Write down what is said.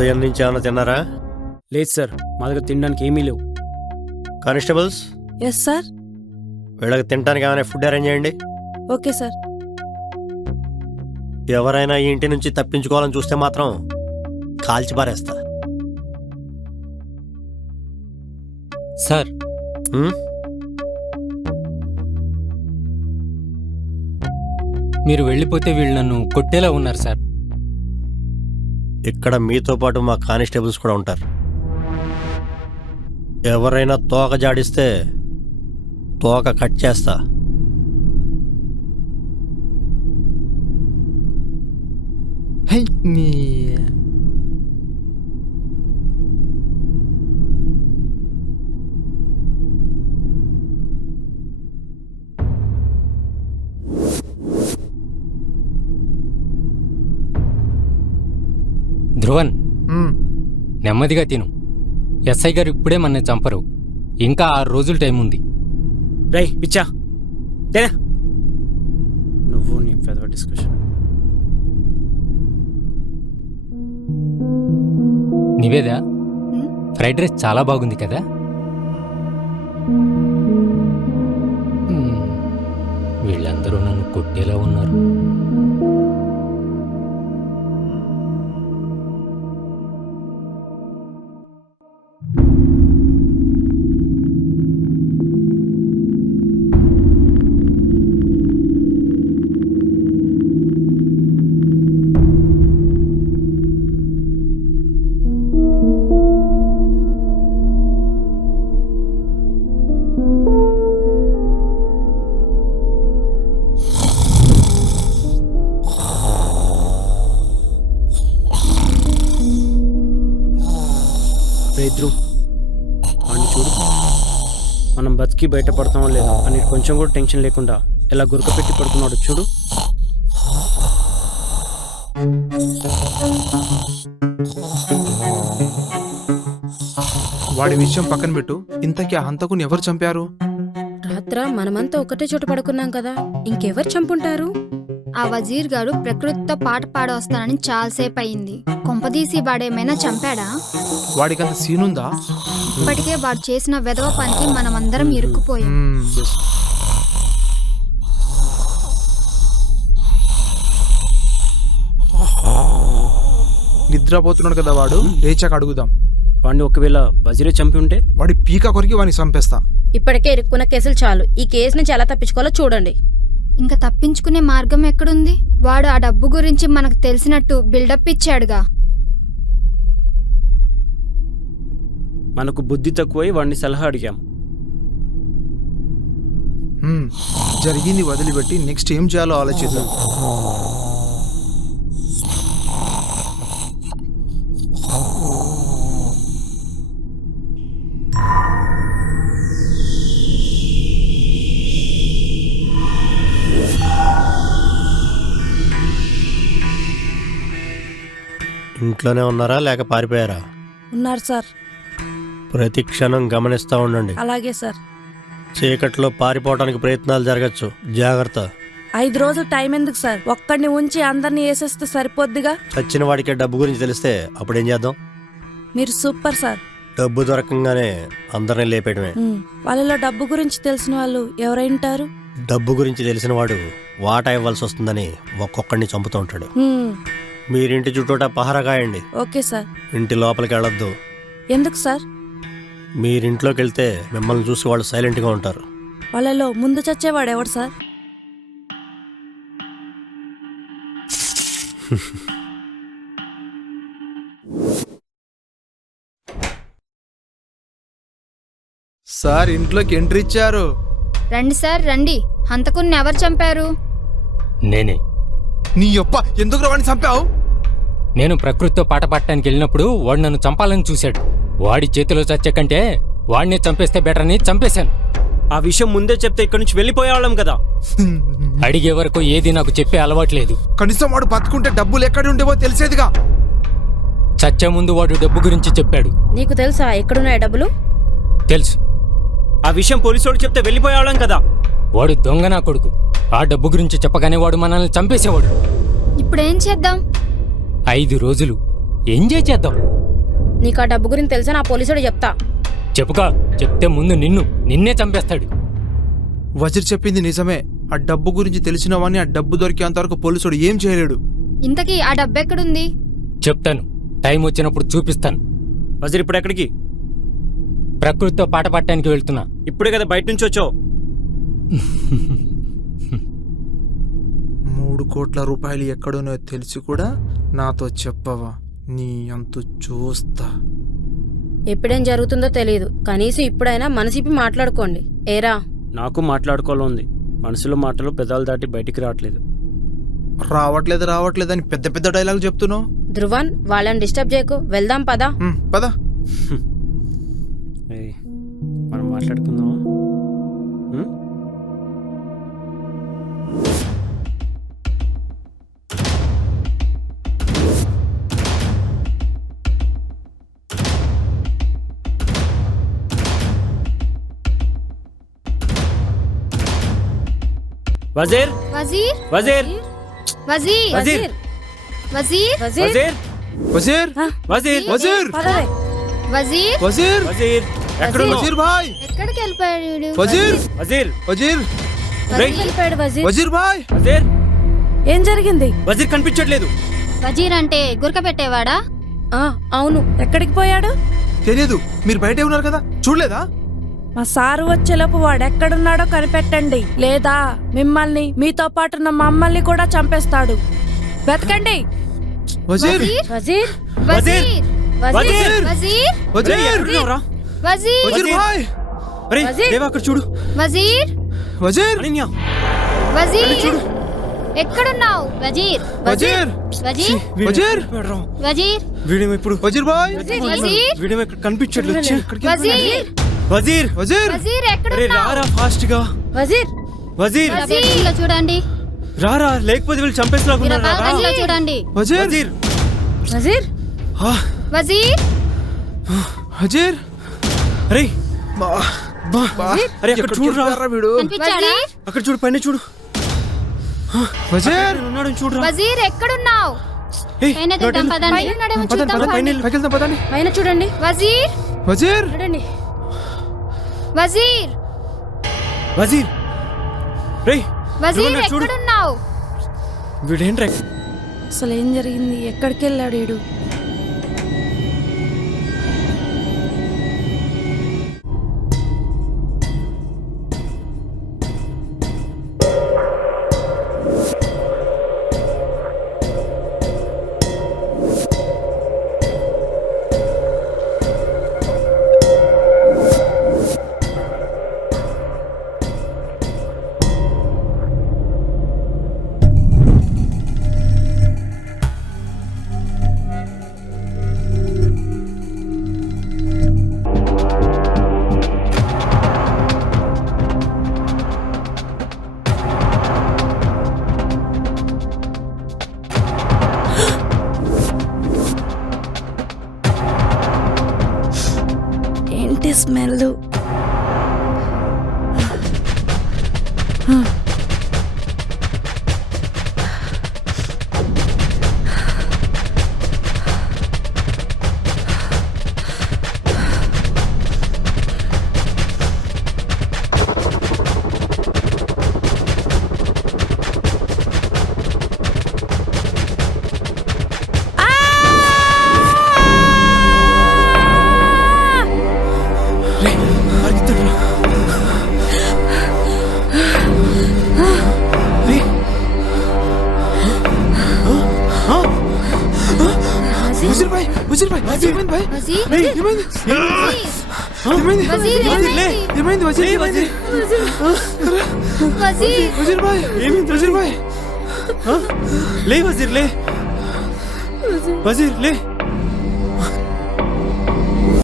ఉదయం నుంచి ఏమైనా తిన్నారా? లేదు సార్, మా దగ్గర తినడానికి ఏమీ లేవు. Constables, yes sir. వీళ్ళకి తినడానికి ఏమైనా ఫుడ్ అరేంజ్ చేయండి. Okay sir. ఎవరైనా ఈ ఇంటి నుంచి తప్పించుకోవాలని చూస్తే మాత్రం కాల్చి పారేస్తా. సార్, మీరు వెళ్ళిపోతే వీళ్ళు నన్ను కొట్టేలా ఉన్నారు సార్. ఇక్కడ మీతో పాటు మా కానిస్టేబుల్స్ కూడా ఉంటారు. ఎవరైనా తోక జాడిస్తే తోక కట్ చేస్తా. ధ్రువన్, నెమ్మదిగా తిను. ఎస్ఐ గారు ఇప్పుడే మన చంపరు. ఇంకా 6 రోజులు టైం ఉంది. రై పిచ్చా, తేనా నువ్వు నీ పెద్ద డిస్కషన్. నివేదా, ఫ్రైడ్ రైస్ చాలా బాగుంది కదా. వీళ్ళందరూ నన్ను కొట్టేలా ఉన్నారు. ధ్రువ్, వాడిని చూడు. మనం బతికి బయటపడతామో లేదో అని కొంచెం కూడా టెన్షన్ లేకుండా ఎలా గురక పెట్టి పడుతున్నాడు చూడు. వాడి విషయం పక్కన పెట్టు. ఇంతకీ ఆ హంతకుని ఎవరు చంపారు? రాత్ర మనమంతా ఒకటే చోట పడుకున్నాం కదా, ఇంకెవరు చంపుంటారు? ఆ వజీర్ గారు ప్రకృతితో పాట పాడొస్తానని చాలాసేపు అయింది. కొంపదీసి వాడేమైనా చంపాడా? వాడికంత సీనుందా? ఇప్పటికే వాడు చేసిన వెధవ పనికి మనమందరం ఇరుక్కుపోయాం. నిద్రపోతున్నాడు కదా వాడు, లేచాక అడుగుదాం. వాడిని ఒకవేళ వజీరే చంపి ఉంటే వాడి పీక కొరికి వాడిని చంపేస్తా. ఇప్పటికే ఇరుక్కున్న కేసులు చాలు. ఈ కేసు నుంచి ఎలా తప్పించుకోవాలో చూడండి. ఇంకా తప్పించుకునే మార్గం ఎక్కడుంది? వాడు ఆ డబ్బు గురించి మనకు తెలిసినట్టు బిల్డప్ ఇచ్చాడుగా. మనకు బుద్ధి తక్కువై వాడిని సలహా అడిగాం. జరిగింది వదిలిపెట్టి నెక్స్ట్ ఏం చేయాలో ఆలోచిద్దాం. ఇంట్లోనే ఉన్నారా లేక పారిపోయారా? ఉన్నారు సార్. ప్రతి క్షణం గమనిస్తూ ఉండండి. అలాగే సార్. చీకట్లో పారిపోవడానికి ప్రయత్నాలు జరగచ్చు, జాగ్రత్త. 5 రోజులు టైం ఎందుకు సార్? ఒక్కడిని ఉంచి అందరినీ వేసేస్తే సరిపోద్దిగా. చచ్చిన వాడికే డబ్బు గురించి తెలిస్తే అప్పుడేం చేద్దాం? మీరు సూపర్ సార్. డబ్బు దొరకంగానే అందరినీ లేపేయడమే. వాళ్ళలో డబ్బు గురించి తెలిసిన వాళ్ళు ఎవరైంటారు? డబ్బు గురించి తెలిసిన వాడు వాటా ఇవ్వాల్సి వస్తుందని ఒక్కొక్కడిని చంపుతూ ఉంటాడు. మీరింటి చుట్టూట పహరా కాయండి. Okay sir. ఇంటి లోపలికి వెళ్ళొద్దు. ఎందుకు సార్? మీరింట్లోకి వెళ్తే మిమ్మల్ని చూసి వాళ్ళు సైలెంట్గా ఉంటారు. వాళ్ళలో ముందు చచ్చేవాడు ఎవడు సార్? సార్, ఇంట్లోకి ఎంట్రీ ఇచ్చారు. రండి సార్, రండి. హంతకుని ఎవరు చంపారు? నేనే. నీ యప్ప, ఎందుకు వాడిని చంపావు? నేను ప్రకృతితో పాట పాడటానికి వెళ్ళినప్పుడు వాడు నన్ను చంపాలని చూశాడు. వాడి చేతిలో చచ్చే కంటే వాడిని చంపేస్తే బెటర్ అని చంపేశాను. ఆ విషయం ముందే చెప్తే ఇక్కడి నుంచి వెళ్ళిపోయేవాళ్ళం కదా. అడిగే వరకు ఏది నాకు చెప్పే అలవాట్లేదు. కనీసం వాడు బతుకుంటే డబ్బులు ఎక్కడ ఉండేవో తెలిసేదిగా. చచ్చే ముందు వాడు డబ్బు గురించి చెప్పాడు. నీకు తెలుసా ఎక్కడున్నాయి డబ్బులు? తెలుసు. ఆ విషయం పోలీసుడు చెప్తే వెళ్ళిపోయేవాళ్ళం కదా. వాడు దొంగ నా కొడుకు. ఆ డబ్బు గురించి చెప్పగానే వాడు మనల్ని చంపేసేవాడు. ఇప్పుడేం చేద్దాం? 5 రోజులు ఎంజాయ్ చేద్దాం. నీకు ఆ డబ్బు గురించి తెలిసా నా పోలీసుడు చెప్తా. చెప్పుకా, చెప్తే ముందు నిన్నే చంపేస్తాడు. వజీర్ చెప్పింది నిజమే. ఆ డబ్బు గురించి తెలిసిన వాడిని ఆ డబ్బు దొరికేంత వరకు పోలీసుడు ఏం చేయలేడు. ఇంతకీ ఆ డబ్బు ఎక్కడుంది? చెప్తాను, టైం వచ్చినప్పుడు చూపిస్తాను. వజీర్ ఇప్పుడు ఎక్కడికి? ప్రకృతితో పాట పాడటానికి వెళ్తున్నా. ఇప్పుడే కదా బయట నుంచి వచ్చావు. 3 కోట్ల రూపాయలు ఎక్కడునో తెలిసి కూడా నాతో చెప్పవా? నీ అంతు చూస్తా. ఎప్పుడేం జరుగుతుందో తెలియదు, కనీసం ఇప్పుడైనా మనసిప్పి మాట్లాడుకోండి. ఏరా, నాకు మాట్లాడుకోవాలని ఉంది. మనసులో మాటలు పెదాలు దాటి బయటికి రావట్లేదు. రావట్లేదని పెద్ద పెద్ద డైలాగ్ చెప్తున్నావు. ధ్రువన్, వాళ్ళని డిస్టర్బ్ చేయకు, వెళ్దాం పదా. పద. ఏయ్, మనం మాట్లాడుకుందామా? వజీర్ వజీర్ వజీర్ వజీర్ వజీర్ వజీర్ వజీర్ వజీర్ వజీర్ వజీర్ పదవే. వజీర్ వజీర్ వజీర్ ఎక్కడున్నావు? వజీర్ భాయ్. ఎక్కడికి వెళ్ళిపోయాడు వీడు? వజీర్ వజీర్ వజీర్ వెళ్ళిపోయాడు వజీర్. వజీర్ భాయ్. వజీర్ ఏం జరిగింది? వజీర్ కనిపించట్లేదు. వజీర్ అంటే గురక పెట్టేవాడా? అవును, ఎక్కడికి పోయాడు? తెలియదు. మీరు బయటే ఉన్నారు కదా, చూడలేదా? మా సారు వచ్చేలోపు వాడు ఎక్కడున్నాడో కనిపెట్టండి, లేదా మిమ్మల్ని మీతో పాటున్న మమ్మల్ని కూడా చంపేస్తాడు. వెతకండి. వజీర్ వజీర్ వజీర్ వజీర్ వజీర్ వజీర్ ఎక్కడున్నావురా? వజీర్ వజీర్ భాయ్. అరే వజీర్. దేవా, అక్కడ చూడు. వజీర్ వజీర్ అనన్య, వజీర్ ఎక్కడున్నావు? వజీర్ వజీర్ వజీర్ వజీర్ వజీర్ వీడేమో ఇప్పుడు వజీర్ భాయ్. వజీర్ వీడేమో ఇక్కడ కనిపించట్లేదు. ఛే, వజీర్ వజీర్ వజీర్ వజీర్ అరే ఎక్కడున్నావు? రారా ఫాస్ట్ గా. వజీర్ వజీర్ వజీర్ ఇలా చూడండి. రారా, లేకపోతే వీళ్ళు మీరు చంపేసేలాగున్నారు. రా. బాల్కనీలో చూడండి. వజీర్ వజీర్ వజీర్ ఆ, వజీర్ వజీర్. అరే బా. అరే అక్కడ చూడురా. వీడు కనిపించాడా? అక్కడ చూడు, పైన చూడు. వజీర్ ఉన్నాడు చూడురా. వజీర్ ఎక్కడున్నావు? ఏయ్, పైన తీద్దాం పదండి. పదండి, చూద్దాం పదండి, పదండి. పైకి వెళ్దాం, పదండి. పైన చూడండి. వజీర్ వజీర్ చూడండి. వజీర్ వజీర్ రేయ్, వజీర్ ఇదిగో చూడు. ఎక్కడున్నావు? వీడేంట్రా? అసలు ఏం జరిగింది? ఎక్కడికి వెళ్ళాడు వీడు? ఏంటి స్మెల్? వజీర్ భాయ్. వజీర్ భాయ్. ఏమైంది భాయ్? వజీర్ ఏమైంది? ఏమైంది? వజీర్ ఏమైంది వజీర్? ఏమైంది? వజీర్ వజీర్ భాయ్. ఏమైంది వజీర్ భాయ్? లే వజీర్, లే వజీర్, లే.